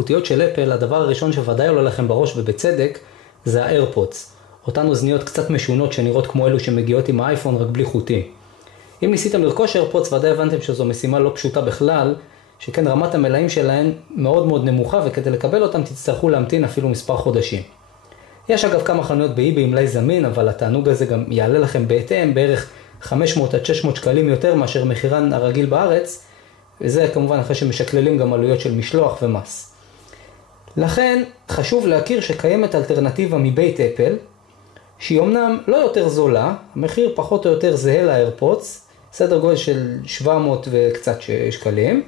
המלאכותיות של אפל, הדבר הראשון שוודאי עולה לכם בראש ובצדק, זה האיירפודס. אותן אוזניות קצת משונות שנראות כמו אלו שמגיעות עם האייפון רק בלי חוטים. אם ניסיתם לרכוש איירפודס, ודאי הבנתם שזו משימה לא פשוטה בכלל, שכן רמת המלאים שלהן מאוד מאוד נמוכה, וכדי לקבל אותם תצטרכו להמתין אפילו מספר חודשים. יש אגב כמה חנויות באיביי עם מלאי זמין, אבל התענוג הזה גם יעלה לכם בהתאם בערך 500 עד 600 שקלים יותר מאשר מחירן הרגיל בארץ, וזה כמובן אחרי שמשקללים גם עלויות של משלוח ומס. לכן חשוב להכיר שקיימת אלטרנטיבה מבית אפל, שהיא אמנם לא יותר זולה, המחיר פחות או יותר זהה לאיירפודס, סדר גודל של 700 וקצת שקלים,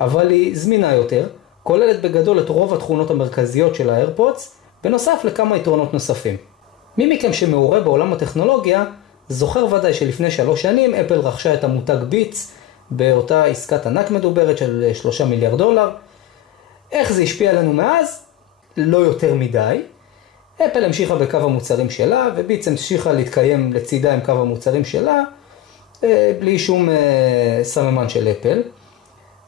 אבל היא זמינה יותר, כוללת בגדול את רוב התכונות המרכזיות של האיירפודס, בנוסף לכמה יתרונות נוספים. מי מכם שמעורה בעולם הטכנולוגיה, זוכר ודאי שלפני 3 שנים אפל רכשה את המותג ביטס, באותה עסקת ענק מדוברת של $3 מיליארד. איך זה השפיע עלינו מאז? לא יותר מדי. אפל המשיכה בקו המוצרים שלה, וביטס המשיכה להתקיים לצידה עם קו המוצרים שלה, בלי שום סממן של אפל.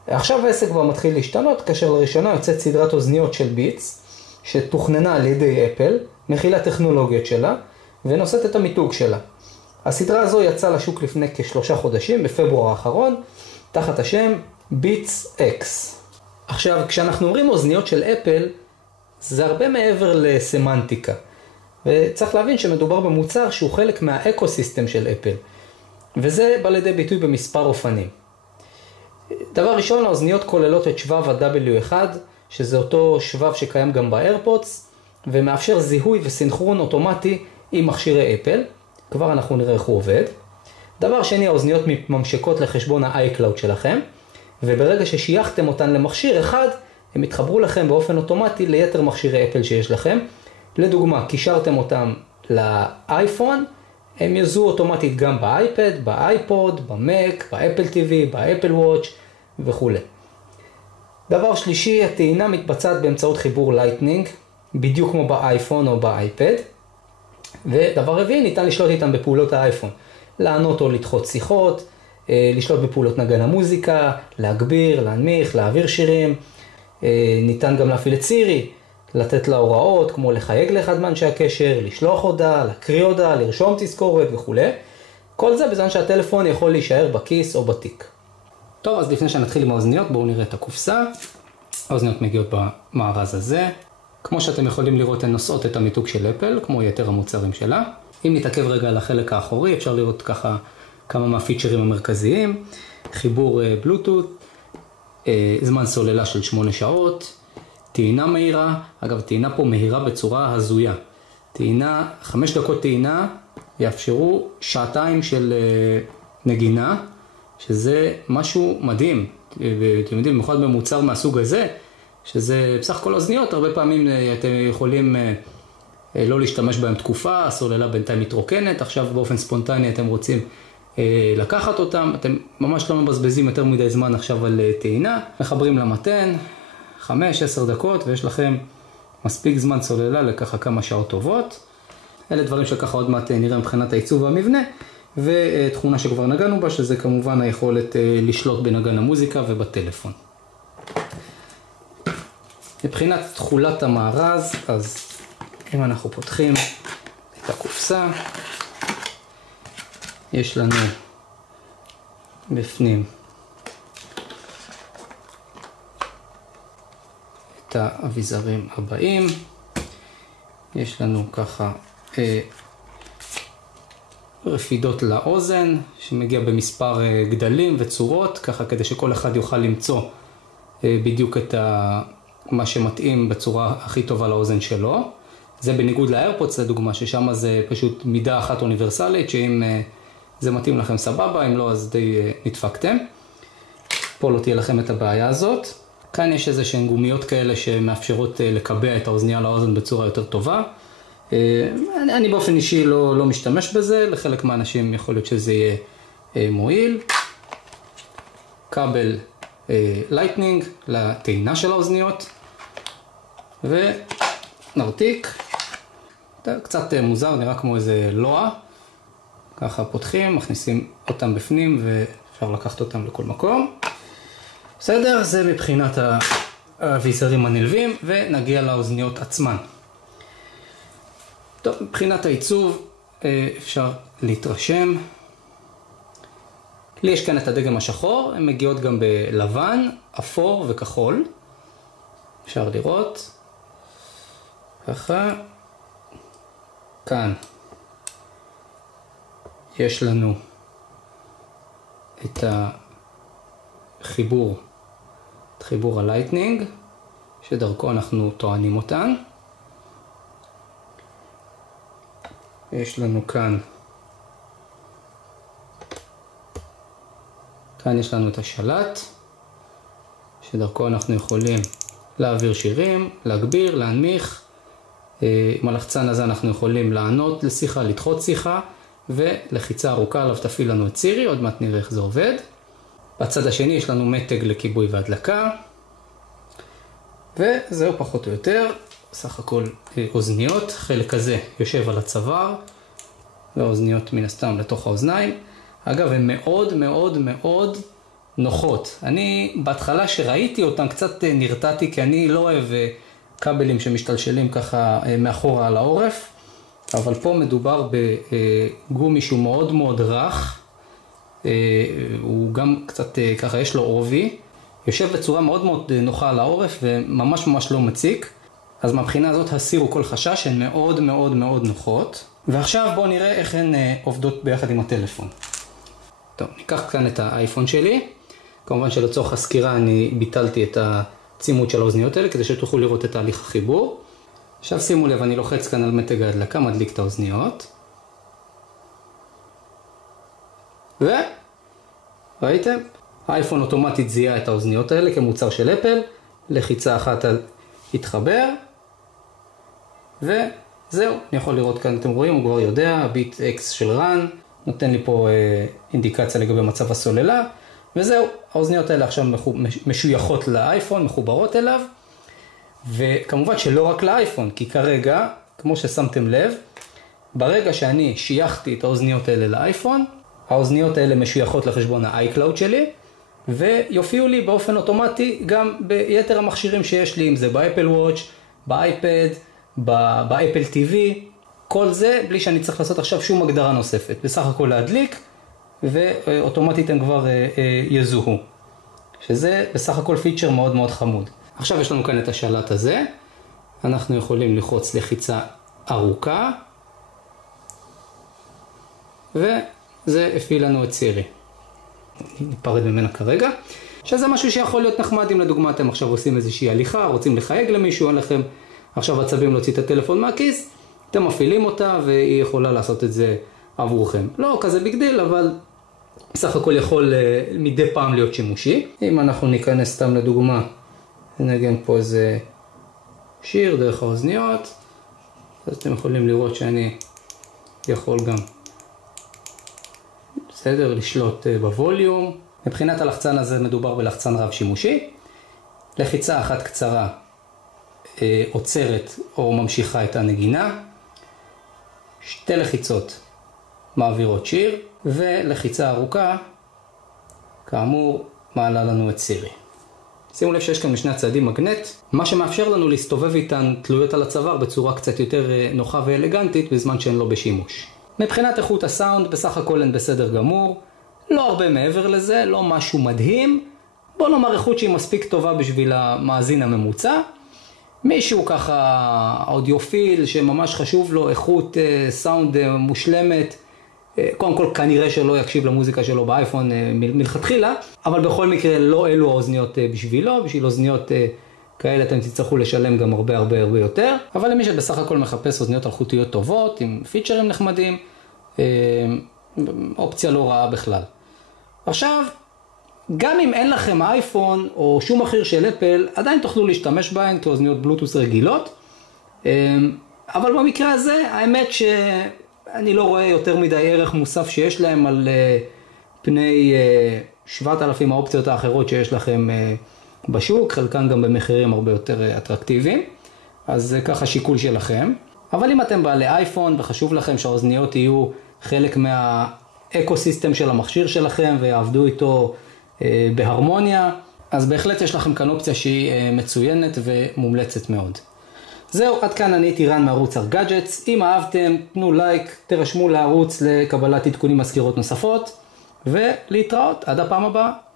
עכשיו העסק כבר מתחיל להשתנות, כאשר לראשונה יוצאת סדרת אוזניות של ביטס, שתוכננה על ידי אפל, מכילה טכנולוגיות שלה, ונושאת את המיתוג שלה. הסדרה הזו יצאה לשוק לפני כ3 חודשים, בפברואר האחרון, תחת השם ביטס אקס. עכשיו, כשאנחנו אומרים אוזניות של אפל, זה הרבה מעבר לסמנטיקה. וצריך להבין שמדובר במוצר שהוא חלק מהאקוסיסטם של אפל. וזה בא לידי ביטוי במספר אופנים. דבר ראשון, האוזניות כוללות את שבב ה-W1, שזה אותו שבב שקיים גם באיירפודס, ומאפשר זיהוי וסינכרון אוטומטי עם מכשירי אפל. כבר אנחנו נראה איך הוא עובד. דבר שני, האוזניות מממשקות לחשבון ה-iCloud שלכם, וברגע ששייכתם אותן למכשיר אחד, הם יתחברו לכם באופן אוטומטי ליתר מכשירי אפל שיש לכם. לדוגמה, קישרתם אותם לאייפון, הם יזוהו אוטומטית גם באייפד, באייפוד, במק, באפל TV, באפל וואץ' וכו'. דבר שלישי, הטעינה מתבצעת באמצעות חיבור לייטנינג, בדיוק כמו באייפון או באייפד. ודבר רביעי, ניתן לשלוט איתם בפעולות האייפון. לענות או לדחות שיחות, לשלוט בפעולות נגן המוזיקה, להגביר, להנמיך, להעביר שירים. ניתן גם להפעיל את סירי, לתת לה הוראות כמו לחייג לאחד מאנשי הקשר, לשלוח הודעה, להקריא הודעה, לרשום תזכורת וכו'. כל זה בזמן שהטלפון יכול להישאר בכיס או בתיק. טוב, אז לפני שנתחיל עם האוזניות, בואו נראה את הקופסה. האוזניות מגיעות במארז הזה. כמו שאתם יכולים לראות, הן נושאות את המיתוג של אפל, כמו יתר המוצרים שלה. אם נתעכב רגע על החלק האחורי, אפשר לראות ככה כמה מהפיצ'רים המרכזיים. חיבור בלוטות, זמן סוללה של 8 שעות, טעינה מהירה. אגב, טעינה פה מהירה בצורה הזויה. 5 דקות טעינה יאפשרו 2 שעתיים של נגינה, שזה משהו מדהים. ואתם יודעים, במיוחד במוצר מהסוג הזה, שזה בסך הכל אוזניות, הרבה פעמים אתם יכולים לא להשתמש בהם תקופה, הסוללה בינתיים מתרוקנת, עכשיו באופן ספונטני אתם רוצים לקחת אותם, אתם ממש לא מבזבזים יותר מדי זמן עכשיו על טעינה, מחברים למתן, 5-10 דקות, ויש לכם מספיק זמן סוללה לככה כמה שעות טובות. אלה דברים שככה עוד מעט נראה מבחינת העיצוב והמבנה, ותכונה שכבר נגענו בה, שזה כמובן היכולת לשלוט בנגן המוזיקה ובטלפון. מבחינת תכולת המארז, אז אם אנחנו פותחים את הקופסה, יש לנו בפנים את האביזרים הבאים. יש לנו ככה רפידות לאוזן, שמגיע במספר גדלים וצורות, ככה כדי שכל אחד יוכל למצוא בדיוק את מה שמתאים בצורה הכי טובה לאוזן שלו. זה בניגוד לאיירפודס לדוגמה, ששם זה פשוט מידה אחת אוניברסלית, שאם זה מתאים לכם סבבה, אם לא אז די נדפקתם. פה לא תהיה לכם את הבעיה הזאת. כאן יש איזה שהן גומיות כאלה שמאפשרות לקבע את האוזניה לאוזן בצורה יותר טובה. אני באופן אישי לא משתמש בזה, לחלק מהאנשים יכול להיות שזה יהיה מועיל. כבל לייטנינג לטעינה של האוזניות. ונרתיק. קצת מוזר, נראה כמו איזה לוע. ככה פותחים, מכניסים אותם בפנים ואפשר לקחת אותם לכל מקום. בסדר, זה מבחינת האביזרים הנלווים, ונגיע לאוזניות עצמן. טוב, מבחינת העיצוב אפשר להתרשם. לי יש כאן את הדגם השחור, הן מגיעות גם בלבן, אפור וכחול. אפשר לראות. ככה. כאן יש לנו את החיבור, את חיבור הלייטנינג, שדרכו אנחנו טוענים אותן. יש לנו כאן יש לנו את השלט, שדרכו אנחנו יכולים להעביר שירים, להגביר, להנמיך. עם הלחצן הזה אנחנו יכולים לענות לשיחה, לדחות שיחה, ולחיצה ארוכה עליו תפעיל לנו את סירי, עוד מעט נראה איך זה עובד. בצד השני יש לנו מתג לכיבוי והדלקה, וזהו פחות או יותר, סך הכל אוזניות, חלק הזה יושב על הצוואר, והאוזניות מן הסתם לתוך האוזניים. אגב, הן מאוד מאוד מאוד נוחות. אני בהתחלה שראיתי אותן קצת נרתעתי, כי אני לא אוהב כבלים שמשתלשלים ככה מאחורה על העורף, אבל פה מדובר בגומי שהוא מאוד מאוד רך, הוא גם קצת ככה יש לו עובי, יושב בצורה מאוד מאוד נוחה על העורף וממש ממש לא מציק. אז מהבחינה הזאת הסירו כל חשש, הן מאוד מאוד מאוד נוחות. ועכשיו בואו נראה איך הן עובדות ביחד עם הטלפון. טוב, ניקח כאן את האייפון שלי. כמובן שלצורך הסקירה אני ביטלתי את הצימוד של האוזניות האלה, כדי שתוכלו לראות את תהליך החיבור. עכשיו שימו לב, אני לוחץ כאן על מתג ההדלקה, מדליק את האוזניות. ראיתם? האייפון אוטומטית זיהה את האוזניות האלה כמוצר של אפל. לחיצה אחת על התחבר. וזהו, אני יכול לראות כאן, אתם רואים, הוא כבר יודע, ביט אקס של רן, נותן לי פה אינדיקציה לגבי מצב הסוללה. וזהו, האוזניות האלה עכשיו משויכות לאייפון, מחוברות אליו. וכמובן שלא רק לאייפון, כי כרגע, כמו ששמתם לב, ברגע שאני שייכתי את האוזניות האלה לאייפון, האוזניות האלה משויכות לחשבון ה-iCloud שלי, ויופיעו לי באופן אוטומטי גם ביתר המכשירים שיש לי, אם זה באפל וואץ', באייפד, באפל TV, כל זה בלי שאני צריך לעשות עכשיו שום הגדרה נוספת. בסך הכל להדליק, ואוטומטית הם כבר יזוהו. שזה בסך הכל פיצ'ר מאוד מאוד חמוד. עכשיו יש לנו כאן את השלט הזה. אנחנו יכולים ללחוץ לחיצה ארוכה. וזה הפעיל לנו את סירי. ניפרד ממנה כרגע. שזה משהו שיכול להיות נחמד אם לדוגמה אתם עכשיו עושים איזושהי הליכה, רוצים לחייג למישהו, אין לכם עכשיו עצבים להוציא את הטלפון מהכיס, אתם מפעילים אותה והיא יכולה לעשות את זה עבורכם. לא כזה ביג דיל, אבל בסך הכל יכול מדי פעם להיות שימושי. אם אנחנו ניכנס סתם לדוגמה, נגן פה איזה שיר דרך האוזניות, אז אתם יכולים לראות שאני יכול גם בסדר, לשלוט בווליום. מבחינת הלחצן הזה מדובר בלחצן רב שימושי. לחיצה אחת קצרה עוצרת או ממשיכה את הנגינה. שתי לחיצות מעבירות שיר, ולחיצה ארוכה, כאמור, מעלה לנו את סירי. שימו לב שיש כאן משני הצעדים מגנט, מה שמאפשר לנו להסתובב איתן תלויות על הצוואר בצורה קצת יותר נוחה ואלגנטית בזמן שהן לא בשימוש. מבחינת איכות הסאונד, בסך הכל הן בסדר גמור, לא הרבה מעבר לזה, לא משהו מדהים, בוא נאמר איכות שהיא מספיק טובה בשביל המאזין הממוצע. מישהו ככה אודיופיל שממש חשוב לו איכות סאונד מושלמת, קודם כל כנראה שלא יקשיב למוזיקה שלו באייפון מלכתחילה, אבל בכל מקרה לא אלו האוזניות בשבילו, בשביל אוזניות כאלה אתם תצטרכו לשלם גם הרבה הרבה הרבה יותר, אבל למי שבסך הכל מחפש אוזניות אלחוטיות טובות, עם פיצ'רים נחמדים, אופציה לא רעה בכלל. עכשיו, גם אם אין לכם אייפון או שום מכשיר של אפל, עדיין תוכלו להשתמש בהן כאוזניות בלוטוס רגילות, אבל במקרה הזה, האמת שאני לא רואה יותר מדי ערך מוסף שיש להם על פני 7,000 האופציות האחרות שיש לכם בשוק, חלקן גם במחירים הרבה יותר אטרקטיביים, אז זה ככה שיקול שלכם. אבל אם אתם בעלי אייפון וחשוב לכם שהאוזניות יהיו חלק מהאקוסיסטם של המכשיר שלכם ויעבדו איתו בהרמוניה, אז בהחלט יש לכם כאן אופציה שהיא מצוינת ומומלצת מאוד. זהו, עד כאן אני הייתי רן מערוץ ארגדג'טס. אם אהבתם, תנו לייק, תרשמו לערוץ לקבלת עדכונים מזכירות נוספות, ולהתראות עד הפעם הבאה.